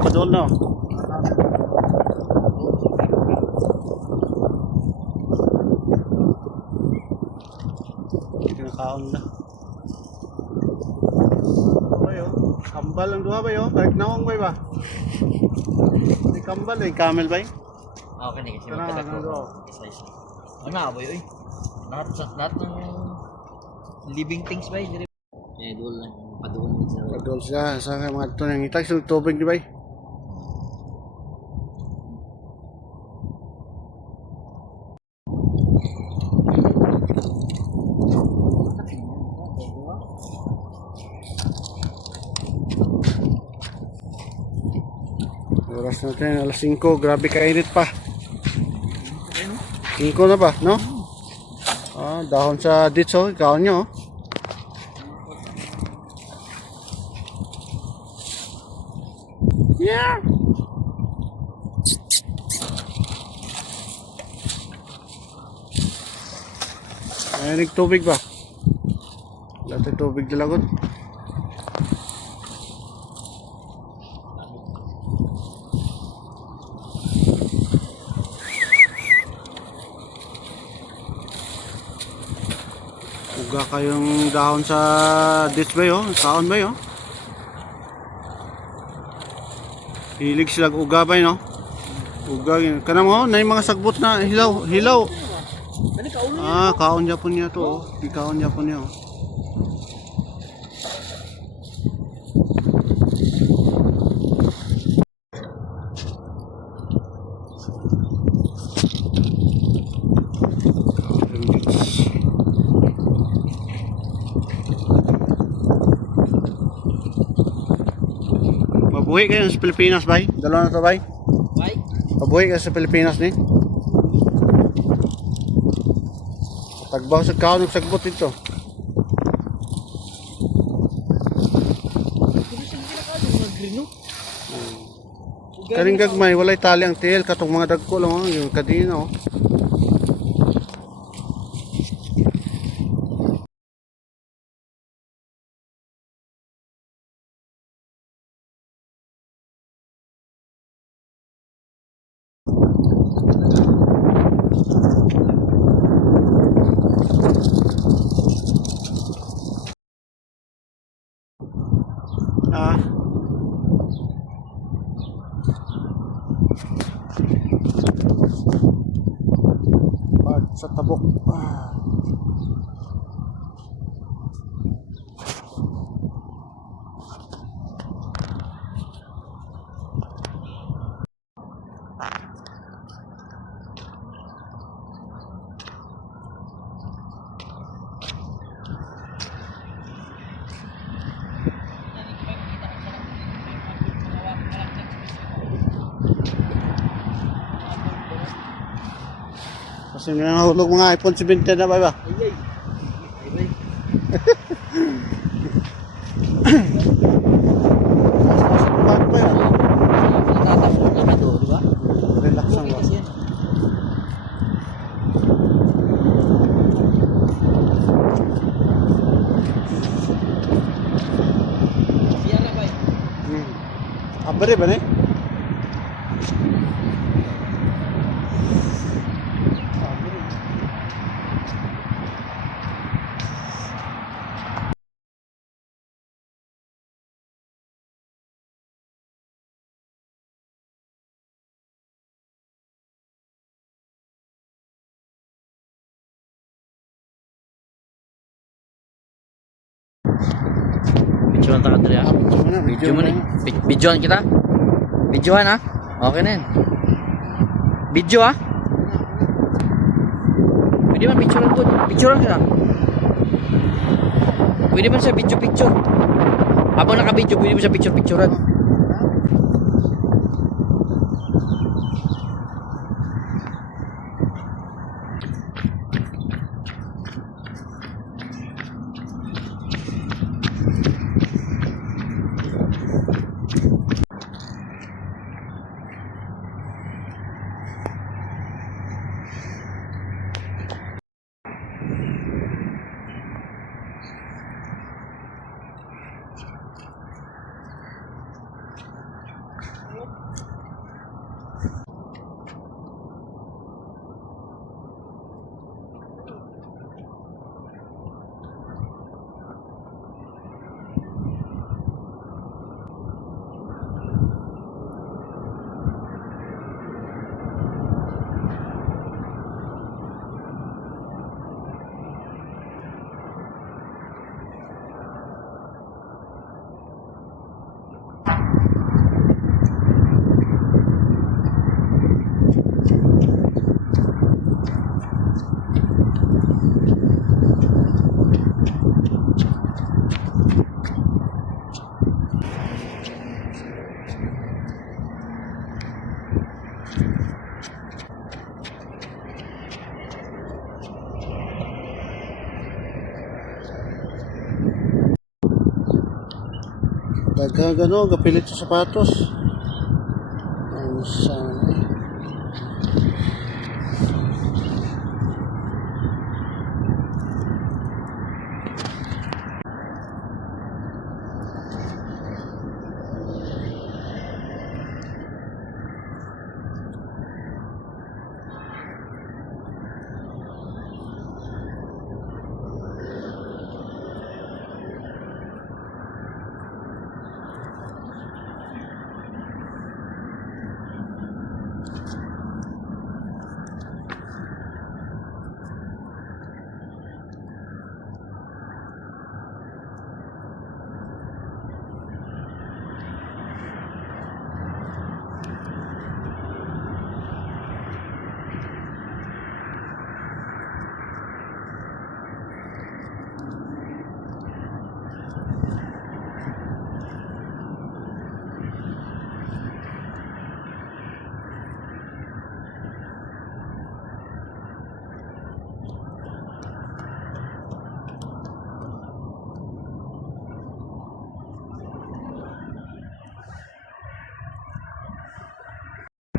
Padol na. Kinakaon na. Bayo, kambal ang duha bayo. Balik nawang bay ba? Di kambal eh, camel bay. Okay nih, kasi magkadak ko. Isa-isa. Ano nga boy, oy? Lahat ng living things ba yun? Eh, doon lang. Padoon sa... Padol siya sa mga ito ng itag sa tubig di bay. Oras natin, alas 5, grabe kainit pa. 5 na ba, no? Ah, dahon sa ditso, kaon nyo. Yeah! Ay, nagtubig ba? Lahat tubig dalagot. Uga kayong dahon sa ditch ba yun? Kaon ba yun? Hilig sila uga ba yun? Uga yun. Kanang mo, na yung mga sagbot na hilaw. Hilaw. Ah, kaon Japon niya to. Oh. Di kaon Japon niya. Oh. Mabuhay kayo sa Pilipinas, bay? Dalawa na to, bay? Bay? Mabuhay kayo sa Pilipinas, ni? Tagbaw sa kaon ng sagbot dito. Karing gagmay, walay tali ang tail. Katong mga dagko lang, oh, yung kadina. Oh. Ah. Pag sa tabok. Ah. Kasi nahulog mga iPhone 17 na ba ba? Ay. Bakit ba yan? Natatapos na to, di ba? Relax lang ba? Kasi yan. Siya na ba eh? Abari ba ni? Videoan ta kadri ah. Video mo ni. Videoan kita. Videoan ha. Okay na yan. Video ha. Pwede man picture lang to. Picture lang siya. Pwede man siya video picture. Habang naka-video pwede mo siya picture picturean. Gagano, gapilit sa sapatos. Ang sana.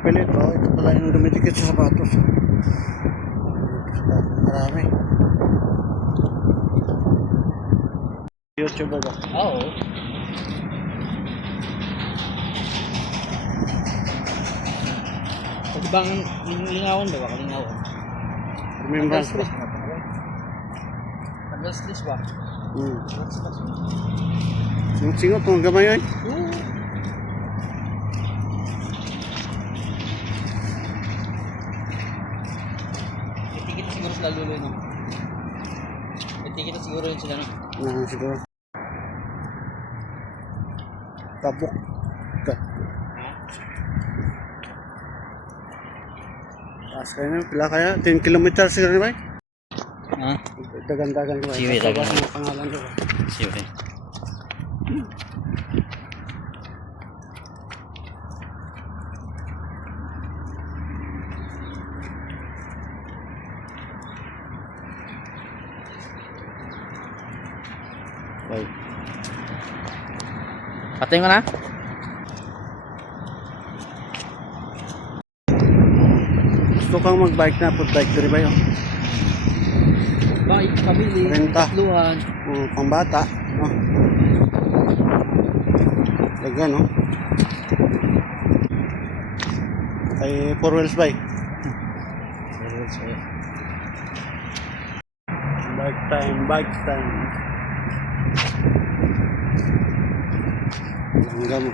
Pilit, oh. Ito pala yung dumidikit sa sapatos. Marami. YouTube ba? Oo. Pag bang lingawan ba? Lingawan. Remembrance ba? Nag-list ba? Singot-singot, mga gamay yun. Oo. Itikita siguro sila luloy, no? Itikita siguro yun sila, no? Siguro. Tabok. Ha? Taas kayo na, pila kaya? 10 kilometers siguro ba? Ha? Dagan-dagan ko ba? Siwe, dagan. Ang pangalan ko ba? Sige. Bye. Patay mo na? Gusto kang mag-bike na, food bike dito ba yun? Bike, kabili, Renta. luhan. Pang bata. No? Laga, no? Kay 4 wheels bike. Bike time, bike time. Langgam.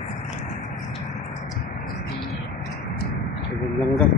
Langgam.